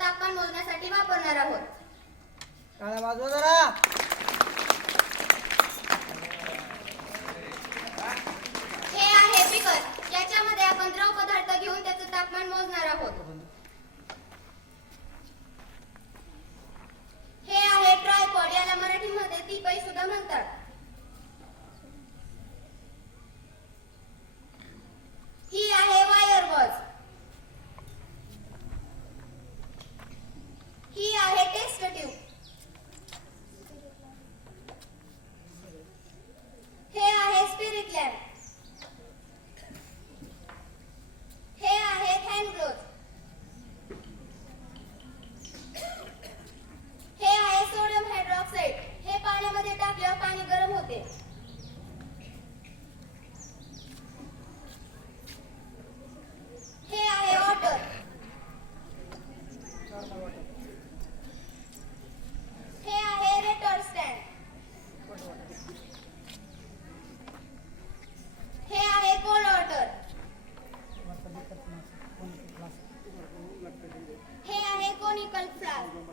तापमान मोजण्यासाठी वापरणार आहोत. टाळ्या वाजवा जरा. हे आहे बीकर. याच्यामध्ये आपण द्रव पदार्थ घेऊन त्याचं तापमान मोजणार आहोत. हे आहे ट्रायपॉड. याला मराठीमध्ये टिपई सुद्धा म्हणतात. ही आहे वायर वॉच. ही आहे टेस्ट ट्यूब. हे आहे स्पिरिट लॅम्प. हे आहे हँड ग्लोव्ह. हे आहे सोडियम हायड्रॉक्साईड. हे पाण्यामध्ये टाकल्यावर पाणी गरम होते. हे आहे वॉटर. हे आहे रेटॉर स्टँड. हे आहे कोल्ड वॉटर. हे आहे कोनिकल फ्लास्क.